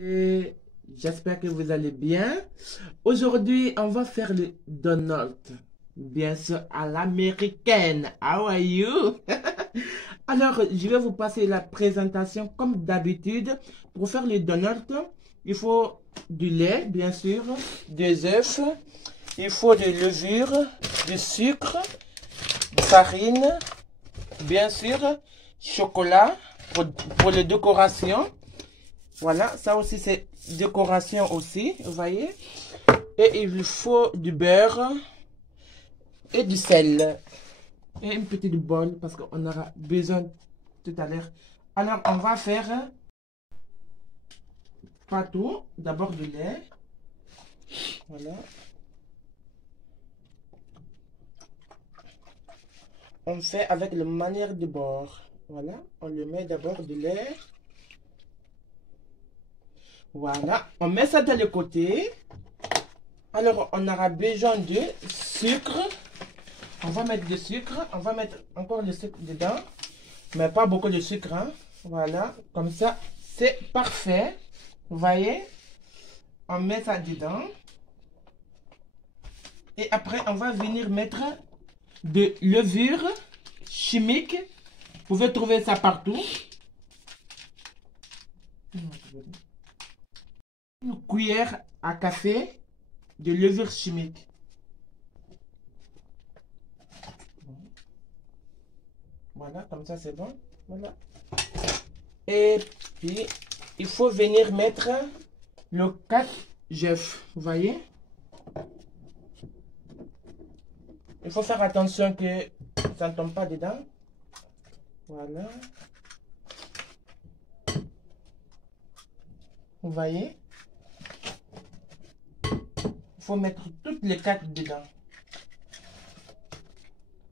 Et j'espère que vous allez bien. Aujourd'hui, on va faire le donut. Bien sûr, à l'américaine. How are you? Alors, je vais vous passer la présentation comme d'habitude. Pour faire le donut, il faut du lait, bien sûr, des œufs. Il faut de levure, du sucre, de farine, bien sûr, chocolat pour les décorations. Voilà, ça aussi c'est décoration aussi, vous voyez. Et il faut du beurre et du sel. Et une petite bol parce qu'on aura besoin tout à l'heure. Alors on va faire pas tout. D'abord du lait. Voilà. On fait avec la manière de bord. Voilà, on le met d'abord du lait. Voilà, on met ça de le côté. Alors, on aura besoin de sucre. On va mettre du sucre. On va mettre encore le sucre dedans. Mais pas beaucoup de sucre. Hein. Voilà, comme ça, c'est parfait. Vous voyez? On met ça dedans. Et après, on va venir mettre de levure chimique. Vous pouvez trouver ça partout. Une cuillère à café de levure chimique. Voilà, comme ça c'est bon. Voilà. Et puis, il faut venir mettre le 4 œufs. Vous voyez? Il faut faire attention que ça ne tombe pas dedans. Voilà. Vous voyez? Il faut mettre toutes les 4 dedans.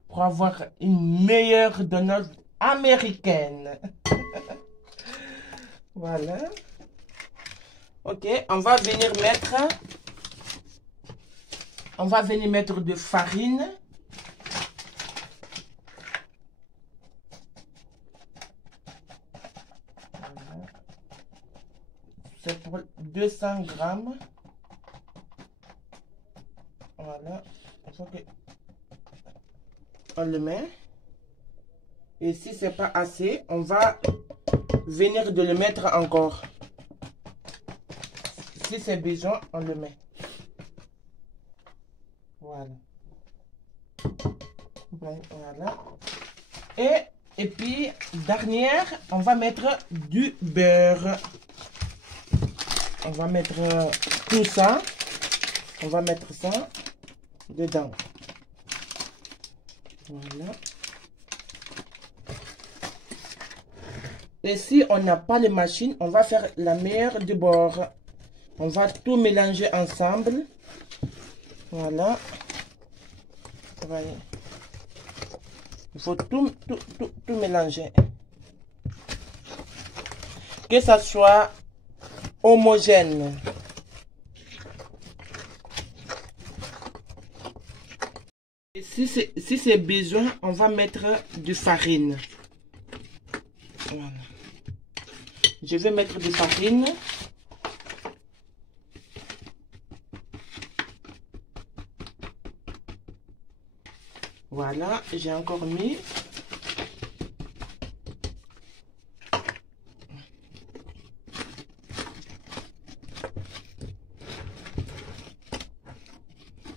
Pour avoir une meilleure donut américaine. Voilà. Ok, on va venir mettre de farine. Voilà. C'est pour 200 grammes. Voilà. Il faut que on le met. Et si c'est pas assez, on va venir de le mettre encore. Si c'est besoin, on le met. Voilà. Voilà. Et puis, dernière, on va mettre du beurre. On va mettre tout ça. On va mettre ça dedans. Voilà. Et si on n'a pas les machines, on va faire la meilleure du bord. On va tout mélanger ensemble. Voilà. Vous voyez. Il faut tout mélanger. Que ça soit homogène. Et si c'est besoin, on va mettre de farine. Voilà. Je vais mettre de farine. Voilà, j'ai encore mis.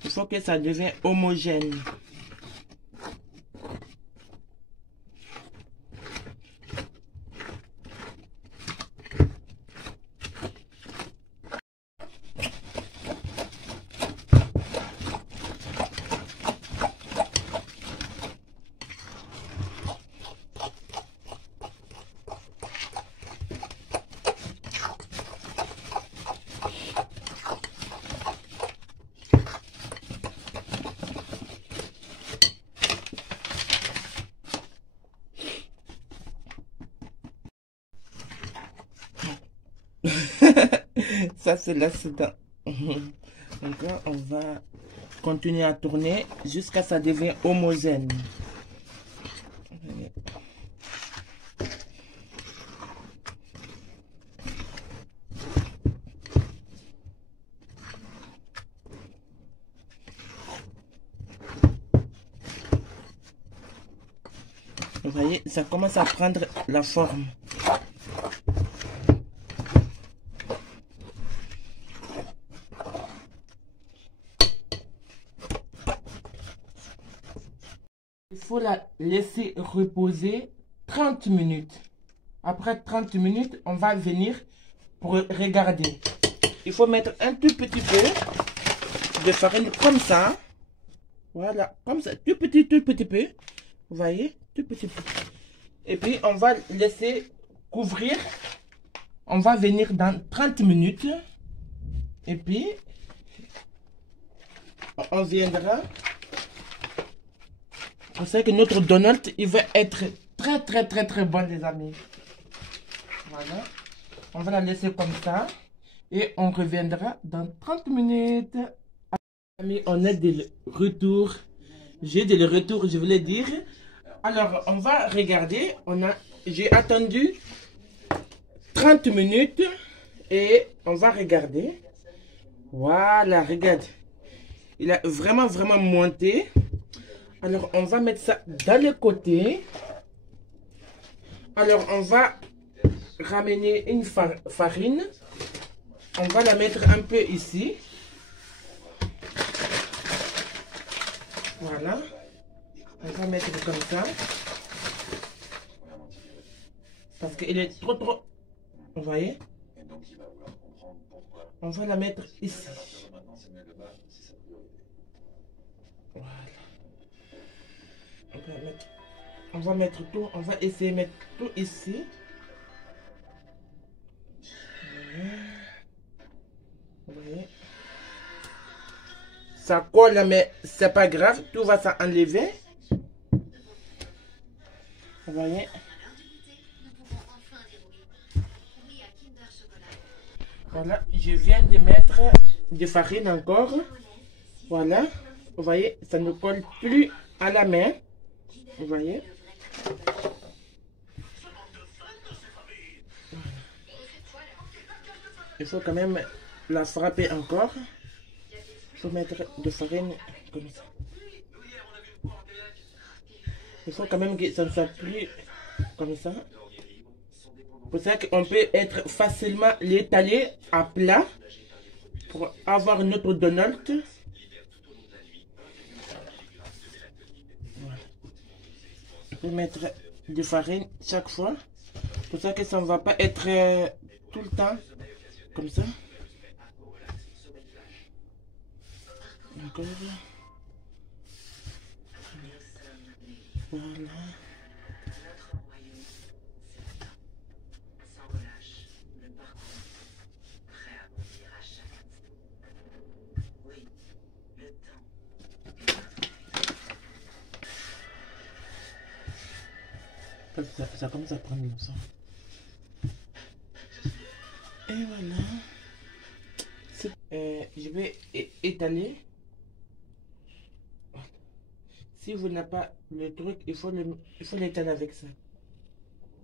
Il faut que ça devienne homogène. Ça, c'est l'accident. Donc là, on va continuer à tourner jusqu'à ce que ça devienne homogène. Vous voyez, ça commence à prendre la forme. Il faut la laisser reposer 30 minutes. Après 30 minutes, on va venir pour regarder. Il faut mettre un tout petit peu de farine comme ça. Voilà, comme ça, tout petit peu. Vous voyez, tout petit peu. Et puis, on va laisser couvrir. On va venir dans 30 minutes. Et puis, on viendra. On sait que notre donut, il va être très bon, les amis. Voilà. On va la laisser comme ça. Et on reviendra dans 30 minutes. Amis, on est de retour. J'ai de retour, je voulais dire. Alors, on va regarder. J'ai attendu 30 minutes. Et on va regarder. Voilà, regarde. Il a vraiment monté. Alors, on va mettre ça dans le côté. Alors, on va ramener une farine. On va la mettre un peu ici. Voilà. On va mettre comme ça. Parce qu'il est trop... Vous voyez? On va la mettre ici. Voilà. On va mettre tout. On va essayer de mettre tout ici. Vous voyez? Ça colle, mais c'est pas grave. Tout va s'enlever. Vous voyez? Voilà, je viens de mettre de farine encore. Voilà. Vous voyez, ça ne colle plus à la main. Vous voyez? Il faut quand même la frapper encore. Il faut mettre de farine comme ça. Il faut quand même que ça ne soit plus comme ça. Pour ça qu'on peut être facilement l'étaler à plat pour avoir notre donut. Voilà. Il faut mettre de farine chaque fois. Pour ça que ça ne va pas être tout le temps comme ça. Encore. Voilà. Ça commence à prendre le sang. Et voilà. Je vais étaler. Si vous n'avez pas le truc, il faut l'étaler avec ça.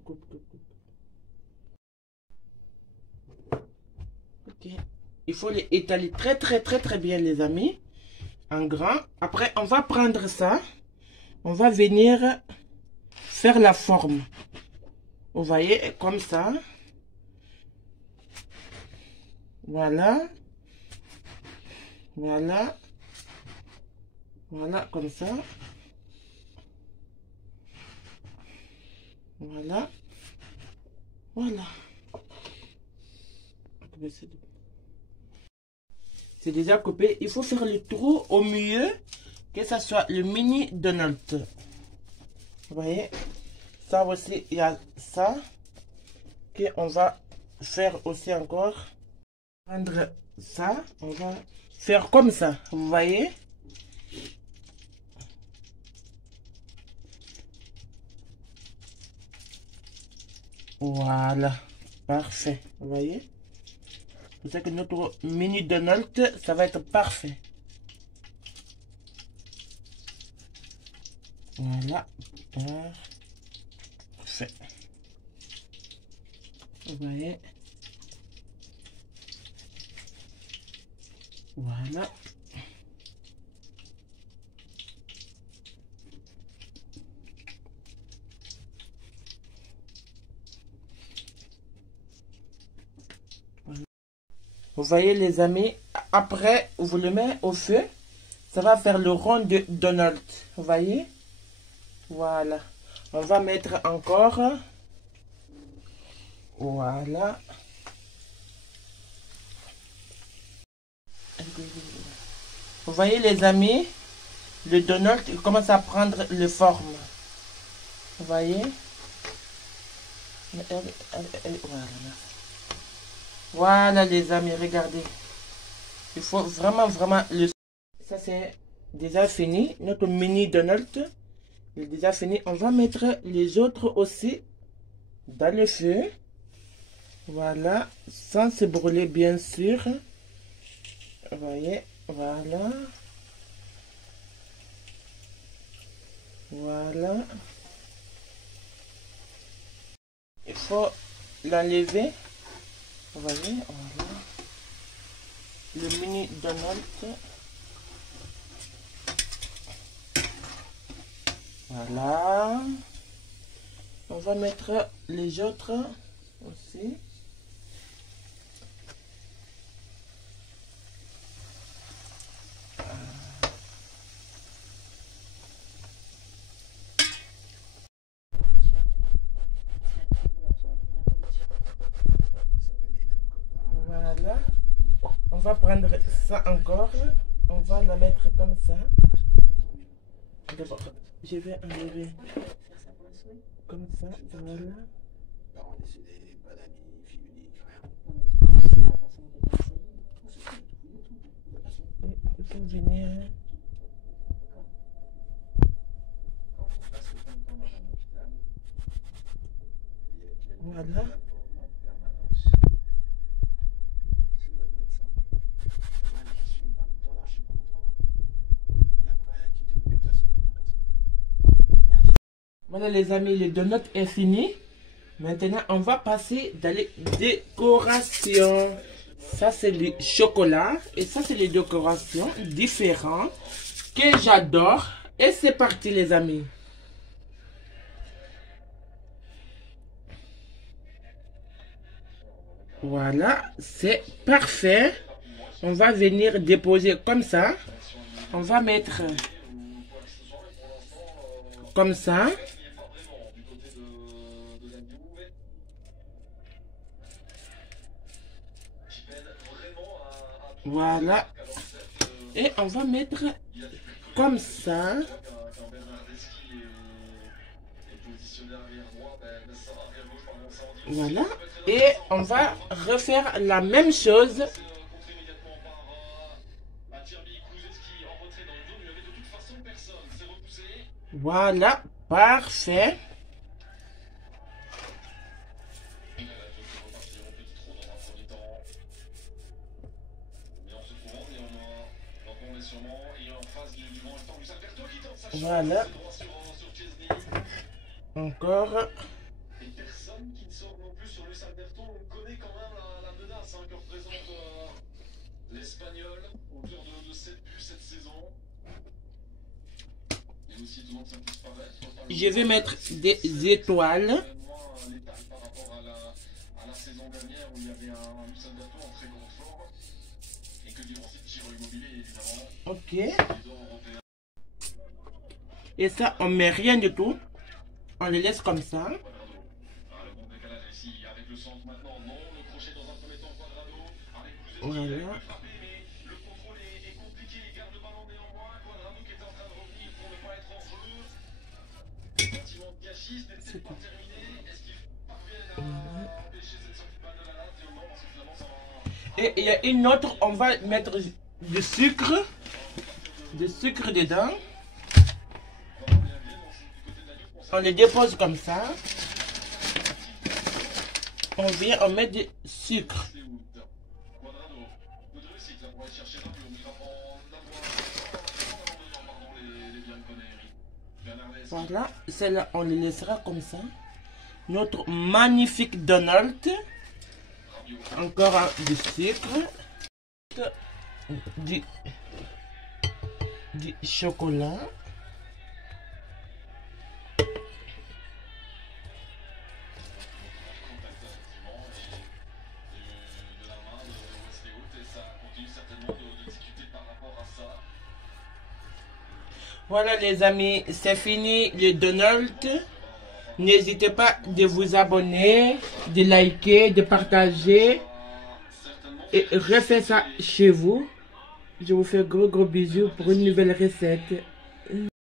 Coupe. Ok. Il faut l'étaler très bien, les amis. En grand. Après, on va prendre ça. On va venir faire la forme. Vous voyez, comme ça. Voilà. Voilà, comme ça. Voilà. C'est déjà coupé. Il faut faire le trou au milieu, que ça soit le mini donut. Vous voyez, ça aussi, il y a ça qu'on va faire aussi encore. Prendre ça, on va faire comme ça, vous voyez. Voilà, parfait, vous voyez. Vous savez que notre mini donut, ça va être parfait. Voilà, parfait. Vous voyez. Voilà. Vous voyez les amis, après vous le mettez au feu, ça va faire le rond de Donald. Vous voyez? Voilà. On va mettre encore. Voilà. Vous voyez les amis, le Donald il commence à prendre le forme. Vous voyez? Voilà. Voilà les amis, regardez. Il faut vraiment le... Ça c'est déjà fini. Notre mini Donald est déjà fini. On va mettre les autres aussi dans le feu. Voilà. Sans se brûler bien sûr. Vous voyez. Voilà. Voilà. Il faut l'enlever. Vous voyez, voilà. Le mini Donald. Voilà. On va mettre les autres aussi. Voilà. On va prendre ça encore. On va la mettre comme ça. D'abord, je vais enlever comme ça. Voilà. Parents décédés, pas d'amis, fille unique, rien. Il faut venir. Quand on passe autant de temps dans un hôpital, il y a Voilà. en permanence. C'est votre médecin. Moi, je suis dans le temps l'archi pour votre main. Et après, quitter l'hôpital, ça ne personne. Voilà les amis, le donut est fini. Maintenant, on va passer dans les décorations. Ça, c'est le chocolat. Et ça, c'est les décorations différentes que j'adore. Et c'est parti les amis. Voilà, c'est parfait. On va venir déposer comme ça. On va mettre comme ça. Voilà. Et on va mettre comme ça. Voilà. Et on va refaire la même chose. Voilà. Parfait. Voilà. Encore. Et personne qui ne sort non plus sur Luis Alberto, on connaît quand même la menace que représente l'Espagnol, auteur de 7 buts cette saison. Et aussi tout le monde disparaît. Je vais mettre des étoiles. Moins létal par rapport à la saison dernière où il y avait un Luis Alberto en très grande forme. Et que dire aussi de Giro Immobilier évidemment. Ok. Les dons européens. Et ça, on met rien du tout. On les laisse comme ça. Voilà. Et il y a une autre, on va mettre du sucre dedans. On les dépose comme ça. On vient, on met du sucre. Voilà, celle-là, on les laissera comme ça. Notre magnifique Donald. Encore du sucre. Du chocolat. Voilà les amis, c'est fini le Donald. N'hésitez pas de vous abonner, de liker, de partager et refaites ça chez vous. Je vous fais gros bisous pour une nouvelle recette.